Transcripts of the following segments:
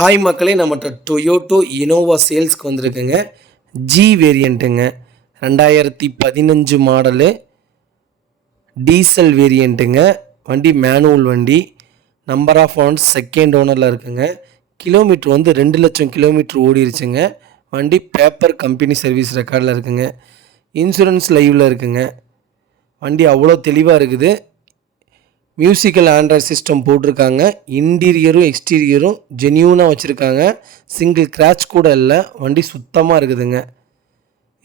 Hi மக்களே, நம்மகிட்ட Toyota Innova சேல்ஸ்க்கு வந்திருக்குங்க. ஜி வேரியண்ட்டுங்க. 2015 மாடலு, டீசல் வேரியண்ட்டுங்க. வண்டி மேனுவல் வண்டி. நம்பர் ஆஃப் ஓனர்ஸ் செகண்ட் ஓனரில் இருக்குங்க. கிலோமீட்ரு வந்து 2 லட்சம் கிலோமீட்ரு ஓடிருச்சுங்க. வண்டி பேப்பர் கம்பெனி சர்வீஸ் ரெக்கார்டில் இருக்குங்க. இன்சூரன்ஸ் லைவில் இருக்குங்க. வண்டி அவ்வளோ தெளிவாக இருக்குது. மியூசிக்கல் ஆண்ட்ராய்ட் சிஸ்டம் போட்டிருக்காங்க. இன்டீரியரும் எக்ஸ்டீரியரும் ஜென்யூனாக வச்சுருக்காங்க. சிங்கிள் கிராச் கூட இல்லை. வண்டி சுத்தமாக இருக்குதுங்க.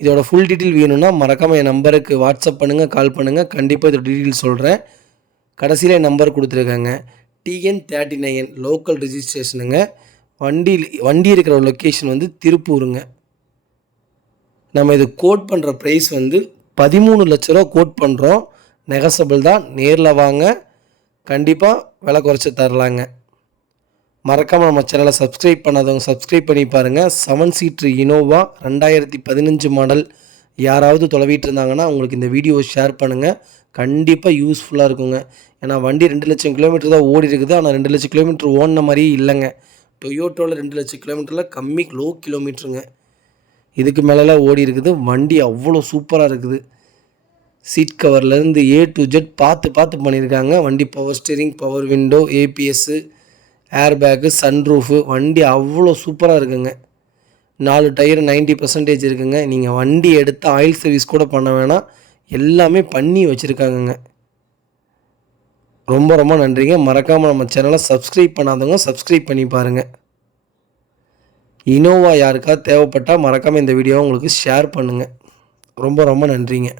இதோட ஃபுல் டீட்டெயில் வேணும்னா மறக்காமல் என் நம்பருக்கு வாட்ஸ்அப் பண்ணுங்கள், கால் பண்ணுங்கள். கண்டிப்பாக இதோட டீட்டெயில் சொல்கிறேன். கடைசியில் என் நம்பர் கொடுத்துருக்காங்க. TN39 local ரிஜிஸ்ட்ரேஷனுங்க. வண்டி இருக்கிற லொக்கேஷன் வந்து திருப்பூருங்க. நம்ம இது கோட் பண்ணுற ப்ரைஸ் வந்து 13 லட்ச ரூபா கோட் பண்ணுறோம். நெகசபிள் தான். நேரில் வாங்க, கண்டிப்பாக விலை குறைச்சி தரலாங்க. மறக்காமல் நம்ம சேனலை சப்ஸ்கிரைப் பண்ணாதவங்க சப்ஸ்கிரைப் பண்ணி பாருங்கள். 7 சீட்ரு இனோவா 2015 மாடல் யாராவது தொலைவிட்டு இருந்தாங்கன்னா உங்களுக்கு இந்த வீடியோவை ஷேர் பண்ணுங்கள். கண்டிப்பாக யூஸ்ஃபுல்லாக இருக்குங்க. ஏன்னா வண்டி 2 லட்சம் கிலோமீட்டர் தான் ஓடி இருக்குது. ஆனால் 2 லட்சம் கிலோமீட்டர் ஓடின மாதிரியே இல்லைங்க. டொயோட்டோவில் 2 லட்சம் கிலோமீட்டரில் கம்மி லோ கிலோமீட்டருங்க. இதுக்கு மேலெலாம் ஓடி இருக்குது. வண்டி அவ்வளோ சூப்பராக இருக்குது. சீட் கவர்லேருந்து A to Z பார்த்து பண்ணியிருக்காங்க. வண்டி power steering, power window, APS, air bag, sunroof. வண்டி அவ்வளோ சூப்பராக இருக்குங்க. 4 டயர் 90% இருக்குங்க. நீங்கள் வண்டி எடுத்து ஆயில் சர்வீஸ் கூட பண்ண வேணாம், எல்லாமே பண்ணி வச்சுருக்காங்கங்க. ரொம்ப ரொம்ப நன்றிங்க. மறக்காமல் நம்ம சேனலை சப்ஸ்கிரைப் பண்ணாதவங்க சப்ஸ்கிரைப் பண்ணி பாருங்கள். இனோவா யாருக்காவது தேவைப்பட்டால் மறக்காமல் இந்த வீடியோவை உங்களுக்கு ஷேர் பண்ணுங்கள். ரொம்ப ரொம்ப நன்றிங்க.